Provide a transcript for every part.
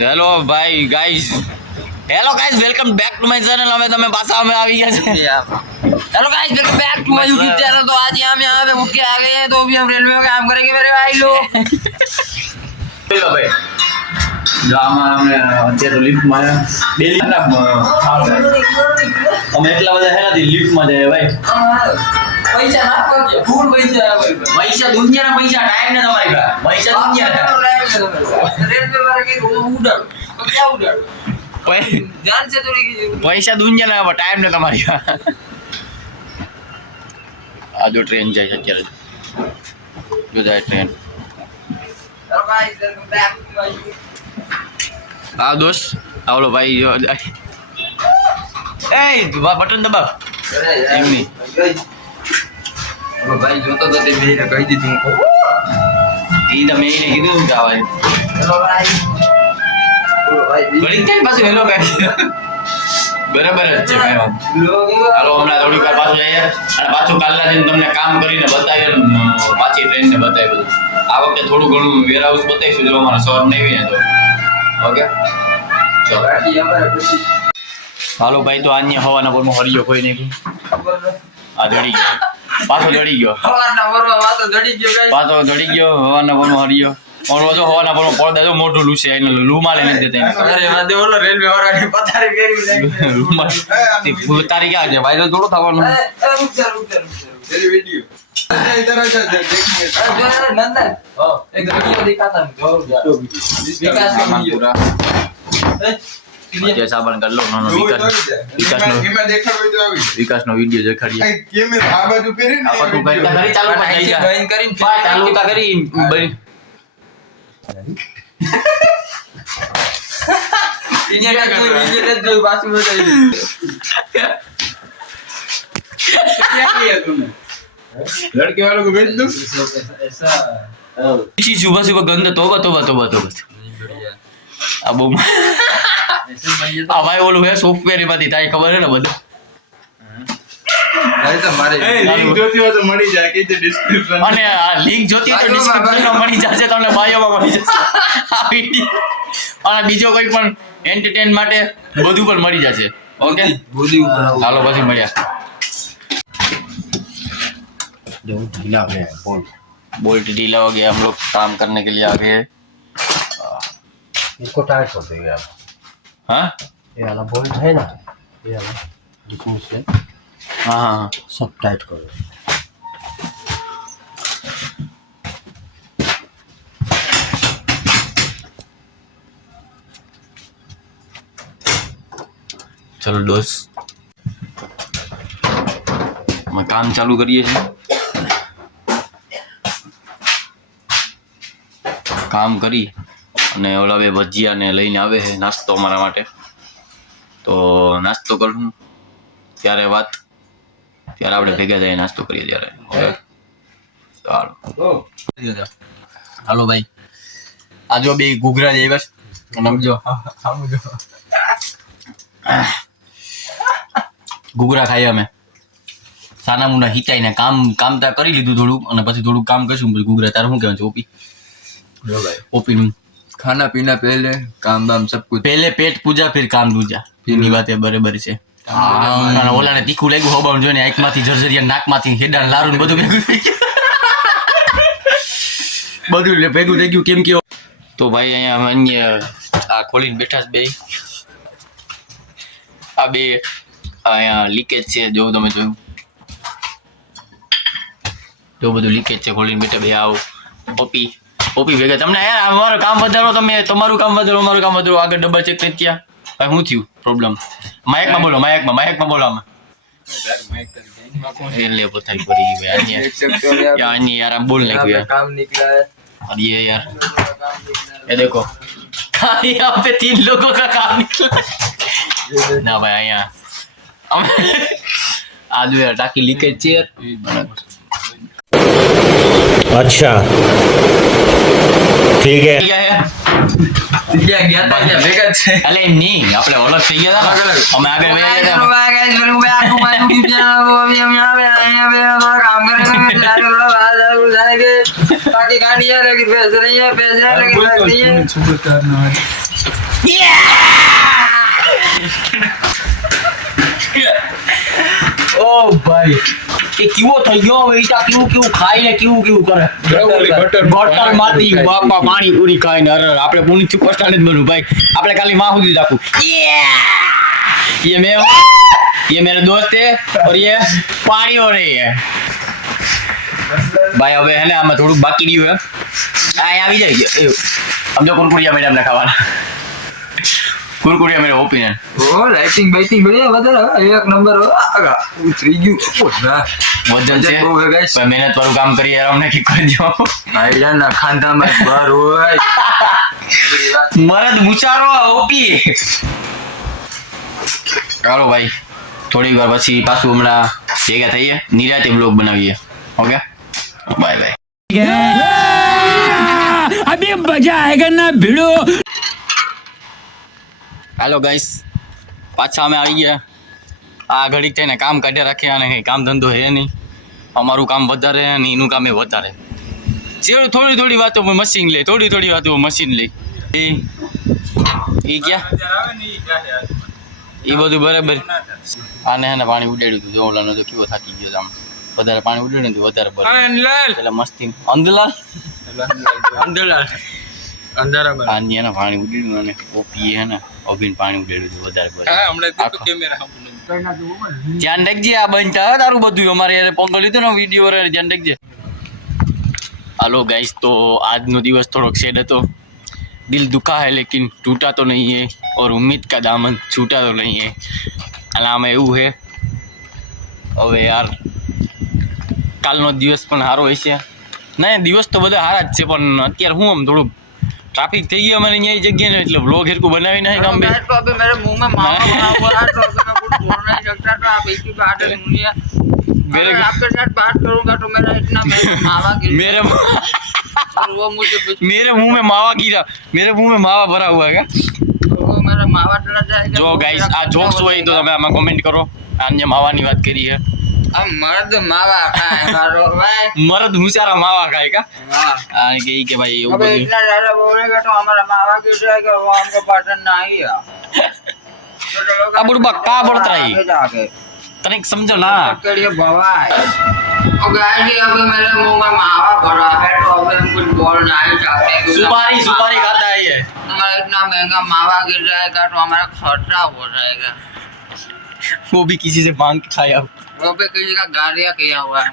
Hello ભાઈ guys, hello guys, welcome back to my channel. અમે તમે પાછા અમે આવી ગયા છે. Hello guys, welcome back to my YouTube channel. तो आज हम यहाँ पे भूख के आ गए हैं, तो अभी हम रेलवे में काम करेंगे मेरे भाई लोग. हेलो भाई, जामा हमने અત્યારે તો લિફ્ટ માં ડેલી અમે એટલા બધા હે નથી લિફ્ટ માં જાય ભાઈ. પૈસા નાખો કે ફૂલ પૈસા ભાઈ. પૈસા દુનિયાના પૈસા, ટાઈમ ને તમારી પાસે પૈસા દુનિયાના. રેલવે વાળા કે ઉડાડ તો ક્યાં ઉડાડ જાન છે થોડી પૈસા દુનિયાના, ટાઈમ ને તમારી પાસે. આ જો ટ્રેન જાય છે અત્યારે, જો જાય ટ્રેન. હા દોસ્ત, આવલો ભાઈ જો એ બટન દબાવ એમની ભાઈ જોતો તો તે મેં કહી દીધું ઈ તો મેં કીધું કે આવા હેલો ભાઈ વળી કેમ પાછું હેલો ગાઈસ બરાબર જ છે ભાઈ. હાલો હમણાં થોડીક વાર પાછું જઈએ અને પાછું કાલના દિન તમને કામ કરીને બતાવીએ, પાછી ટ્રેનને બતાવી બધું. આ વખતે થોડું ઘણું વેરહાઉસ બતાવીશું જો અમારા સર નહીં ને તો. ઓકે ચલો હાલો ભાઈ. તો આન્ય હવાના પરમાં હરિયો કોઈ નહીં, આ જડી ગયો પાછો જડી ગયો પાછો જડી ગયો હવાના પરમાં હરિયો. ઓલો જો હવાના પરમાં પડદા જો મોટું લૂસે એને લૂમાલે નથી દેતા. અરે વાદે ઓલો રેલવે વાળાની પથારી ફેરવી નાખી લૂમાલ તે ઉતારી ગયા છે ભાઈ. તો થોડું થવાનું તેરી વિડિયો इधर आजा देखिए नंदन एक वीडियो दिखाता हूं जो विकास का पूरा ये साबन कर लो नो विकास नो वीडियो देखाड़िए कैमरा आ बाजू पे रे आप तो करता करी चालू पर जाई जा बंद करीन फिर चालू का करी इने का कोई वीडियो जो बाजू में जाई क्या किया तुमने लड़के वालों को भेज दो ऐसा इसी सुबह सुबह गंदा तोबा तोबा तोबा तोबा अब भाई बोलू है सॉफ्टवेर एમાંથી તાઈ ખબર હે ને બધું. અરે તો મારે લિંક જોતી હોય તો મળી જાય કે ડિસ્ક્રિપ્શન અને આ લિંક જોતી હોય તો ડિસ્ક્રિપ્શનમાં મળી જશે, તમને બાયોમાં મળી જશે આ વિડિયો. અને બીજો કોઈ પણ એન્ટરટેન માટે બધું પણ મળી જશે. ઓકે ચાલો પછી મળ્યા. ढीला हो गया बोल्ट ढीला हो गया. हम लोग काम करने के लिए आ गए. इसको टाइट कर देंगे आप. हाँ ये वाला बोल्ट है ना, ये वाला जिसमें से हाँ हाँ सब टाइट करो. चलो दोस्त मैं काम चालू करिए છીએ. કામ કરી અને ઓલા બે ભજીયા ને લઈને આવે છે નાસ્તો અમારા માટે. તો નાસ્તો કરું ત્યારે વાત ત્યારે આપણે ભેગા થઈને નાસ્તો કરીએ ત્યારે. ઓકે ચાલો હાલો ભાઈ. આ જો બે ઘૂઘરા જે બસ સમજો ઘૂઘરા ખાઈએ અમે સાના મુના હિચાઈને. કામ તા કરી લીધું થોડું અને પછી થોડું કામ કરશું પછી ઘૂઘરા. તારે શું કહેવાનું છે ઓપી? ओपी खाना पीना पहले काम दाम सब कुछ पहले पेट पूजा फिर काम दूजा. એની વાત એ બરાબર છે. અને ઓલાને તીખું લાગ્યું હોબાણ જોઈને આંખમાંથી જર્જરિયા નાકમાંથી હેડા લારું ને બધું ભેગું થઈ ગયું. બધું ભેગું થઈ ગયું કેમ કે તો ભાઈ અહીંયા અન્ય આ ખોલીને બેઠા છે બે. આ બે અહીંયા લીકેજ છે જો તમે જોયું જો બધું લીકેજ છે. ખોલીને બેઠા બે આવો ઓપી ઓપી ભેગા. તમને યાર અમારું કામ વધારો, તમે તમારું કામ વધારો અમારું કામ વધારો. આગળ ડબલ ચેક કરી ત્યાં ભાઈ શું થયું પ્રોબ્લેમ? માઇકમાં બોલો માઇકમાં બોલો. આમાં એ લે પોતાઈ પડી ગઈ ભાઈ. આની યાર આમ બોલ નાખ્યું યાર काम निकला है. और ये यार ये देखो यहाँ पे 3 लोगों का काम निकला ना भाई. અહીંયા आज यार टाकी लीकेज છે यार. अच्छा ठीक है. क्या है ત્યાં ગયા તા ત્યાં ભેગા જ છે એટલે એમ નહીં આપણે અલગ થઈ ગયા હતા ને. અમે આગળ વહી ગયા હતા. ઓ ભાઈ એ કેવો થઈ ગયો હવે ઈટા કેવું ખાય ને કેવું કરે ગટર મારતી બાપા પાણી પૂરી ખાઈને અરે આપણે પુની સુપરસ્ટાર જ બનવું ભાઈ આપણે ખાલી માં સુધી રાખું ये मेरे दोस्त है और ये पानी हो रही है भाई હવે હે ને આમાં થોડું બાકી રહ્યું હે આ આવી જાય સમજો કુરકુરિયા મેડમ ને ખાવાના કુરકુરિયા મેરે ઓપિનિયન ઓ લાઇટિંગ બાઇટિંગ બઢિયા વધારે એક નંબર આગા ઉતરી ગયું વજન છે બહુ હે ગાઈસ પણ મહેનત વાળું કામ કરીએ અમને કી કરજો આઈલા ના ખાંધામાં બાર હોય મરદ મુચારો ઓપી ચાલો ભાઈ થોડી વાર પછી પાછું હમણાં ભેગા થઈએ નિરાતે બ્લોગ બનાવીએ ઓકે બાય બાય अभी मजा आएगा ना भिड़ो હેલો ગાઈસ પાછા અમે આવી ગયા આ ઘડીક થઈને કામ કાઢે રાખ્યા અને કંઈ કામ ધંધો હે નહીં અમારું કામ વધારે અને એનું કામ એ વધારે થોડી વાતો મશીન લે થોડી વાતો મશીન લે એ ક્યાં એ બધું બરાબર આને હે ને પાણી ઉડાડ્યું હતું ઓલાનો તો કેવો થાકી ગયો આમ વધારે પાણી ઉડાડ્યું હતું વધારે ભરે એટલે મસ્તી અંદરલાલ આની એને પાણી ઉડાડ્યું અને ઓપી હે ને અભિન પાણી ઉડાડ્યું હતું વધારે ભરે ધ્યાન રાખજે આ બનતા તારું બધું અમારે યાર પોંગલ લીધું ને વિડીયો રે ધ્યાન રાખજે હાલો ગાઈસ તો આજનો દિવસ થોડોક સેડ હતો दिल दुखा है लेकिन टूटा तो नहीं है और उम्मीद का दामन छूटा तो नहीं है આમાં એવું છે હવે યાર કાલનો દિવસ પણ સારો હશે નહીં દિવસ તો બધા સારા જ છે પણ અત્યારે હું આમ થોડુંક ટ્રાફિક થઈ ગયું અમારે અહીંયા જગ્યાએ ને એટલે વ્લોગ હેરકું બનાવી નાખે કામ બે मेरे मुंह में मावा बना हुआ है तो मैं कुछ बोल नहीं सकता तो आप एक ही बात है सुनिए मेरे अगर आपके साथ बात करूंगा तो मेरा इतना मावा गिर मेरे और वो मुझे मेरे मुंह में मावा गिरा मेरे मुंह में मावा भरा हुआ है वो मेरा मावा चला जाएगा જો ગાઈસ આ જોક્સ હોય તો તમે આમાં કોમેન્ટ કરો આને માવાની વાત કરી છે हम मर्द मावा खाएगा रो भाई મરદ મુસારા માવા ખાય કા हाँ આ કે ભાઈ એવું अबे બધું इतना ज्यादा बोलेगा तो हमारा मावा गिर जाएगा वो हमको पसंद नहीं है આ બુડબા કા બળતરાઈ आगे जाके તને સમજો ના के लिए भवाई और गाइस अभी मेरे मुंह में मावा भरा है तो अभी हम कुछ बोल नहीं सकते क्योंकि सुपारी खाता है ये हमारा इतना महंगा मावा गिर जाएगा तो हमारा खर्चा हो जाएगा वो भी किसी से मांग के खाया वो भी किसी का गाड़िया किया हुआ है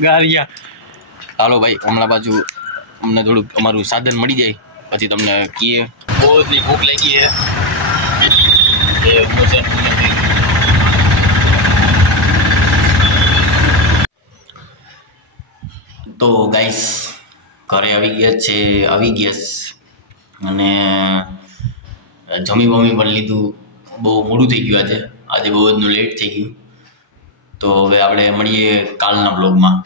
ગારિયા હાલો ભાઈ હમણાં બાજુ અમને થોડુંક અમારું સાધન મળી જાય પછી તમને કહીએ બહુ એટલી ભૂખ લાગી છે એ ભોજન તો ગાઈસ ઘરે આવી ગયા છે અને જમી પણ લીધું બહુ મોડું થઈ ગયું આજે બહુ લેટ થઈ ગયું તો હવે આપણે મળીએ કાલના બ્લોગમાં